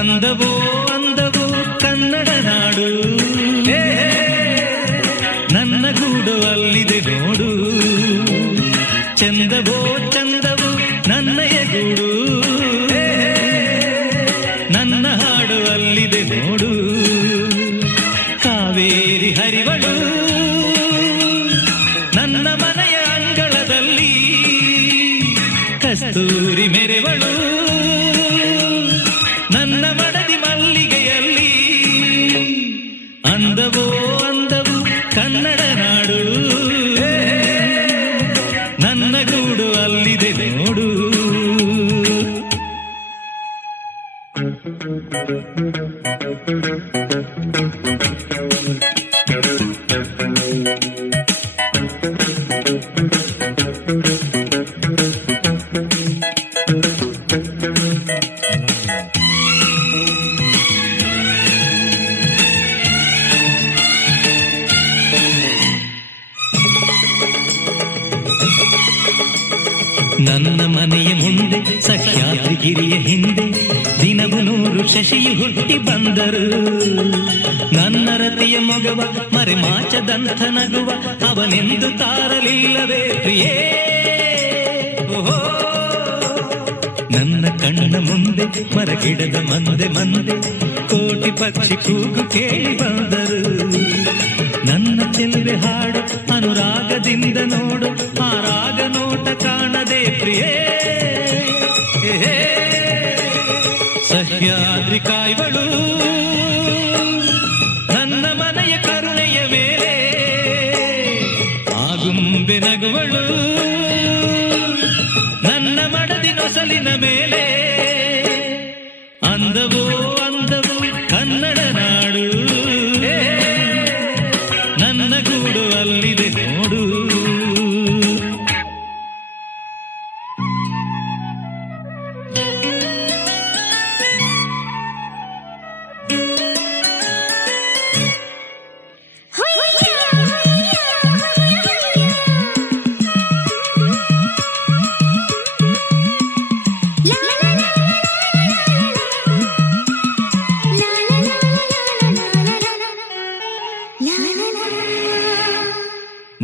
ಅಂದವೋ ಅಂದವೋ ಕನ್ನಡ ನಾಡು. ನನ್ನ ಗೂಡು ಅಲ್ಲಿದೆ ನೋಡು. ಚಂದವೋ ಚಂದವೋ ನನ್ನಯ ಗೂಡು ನನ್ನ ಹಾಡು ಅಲ್ಲಿದೆ ನೋಡು. ಕಾವೇರಿ ಹರಿವಳು ನನ್ನ ಮನೆಯ ಮುಂದೆ ಸಹ್ಯಾದ್ರಿಗಿರಿಯ ಹಿಂದೆ ದಿನವು ನೂರು ಶಶಿಯು ಹುಟ್ಟಿ ಬಂದರು. ನನ್ನ ರತಿಯ ಮೊಗವ ಮರೆ ಮಾಚದಂಥ ನಗುವ ಅವನೆಂದು ತಾರಲಿಲ್ಲವೇ ಪ್ರಿಯೇ. ಓಹೋ. ನನ್ನ ಕಣ್ಣ ಮುಂದೆ ಮರಗಿಡದ ಮಂದೆ ಮಂದೆ ಕೋಟಿ ಪಕ್ಷಿ ಕೂಗು ಕೇಳಿ ಬಂದರು. ನನ್ನ ಚೆಲುವೆ ಹಾಡು ಅನುರಾಗದಿಂದ ನೋಡು, ಆ ರಾಗ ನೋಟ ಕಾಣದೆ ಪ್ರಿಯೇ. ಸಹ್ಯಾದ್ರಿ ಕಾಯ್ವಳು ನನ್ನ ಮನೆಯ ಕರುಣೆಯ ಮೇಲೆ ಆಗುಂಬೆ ನಗುವಳು ನನ್ನ ಮಡದಿ ನೊಸಲಿನ ಮೇಲೆ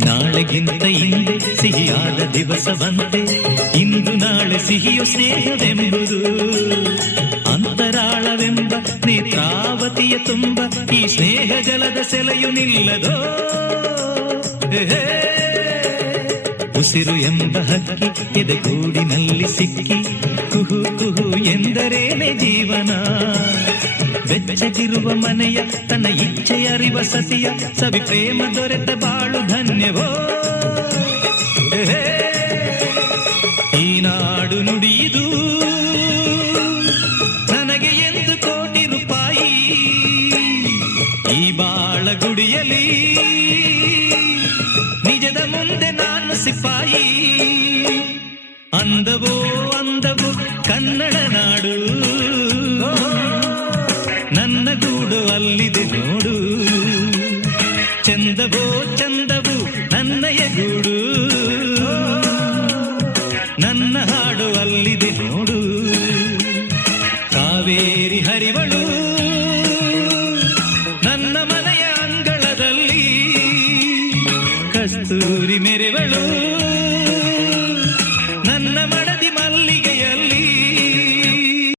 ನಾಳೆಗಿಂತ ಹಿಂದೆ ಸಿಹಿಯಾದ ದಿವಸವಂತೆ, ಇಂದು ನಾಳೆ ಸಿಹಿಯು ಸ್ನೇಹವೆಂಬುದು. ಅಂತರಾಳವೆಂಬ ನೇತ್ರಾವತಿಯ ತುಂಬ, ಈ ಸ್ನೇಹ ಜಲದ ಸೆಲೆಯು ನಿಲ್ಲದೋ? ಉಸಿರು ಎಂಬ ಹಕ್ಕಿ ಎದೆಗೂಡಿನಲ್ಲಿ ಸಿಕ್ಕಿ, ಕುಹು ಕುಹು ಎಂದರೇನೆ ಜೀವನ? ಬೆಚ್ಚಗಿರುವ ಮನೆಯ ತನ್ನ ಇಚ್ಛೆಯ ಅರಿವ ಸತಿಯ ಸವಿ ಪ್ರೇಮ ದೊರೆತ ಬಾಳು ಧನ್ಯವೋ ಈ ನಾಡು ನುಡಿಯಿದು ನನಗೆ ಎಂದು ಕೋಟಿ ರೂಪಾಯಿ. ಈ ಬಾಳ ಗುಡಿಯಲಿ ನಿಜದ ಮುಂದೆ ನಾನು ಸಿಪಾಯಿ. ಅಂದವೋ ಅಂದವು ಕನ್ನಡ ಚಂದವೋ ಚಂದವು ನನ್ನಯ ಗೂಡು ನನ್ನ ಹಾಡು ಅಲ್ಲಿದೆ ನೋಡು. ಕಾವೇರಿ ಹರಿವಳು, ನನ್ನ ಮನೆಯ ಅಂಗಳದಲ್ಲಿ ಕಸ್ತೂರಿ ಮೆರೆವಳು.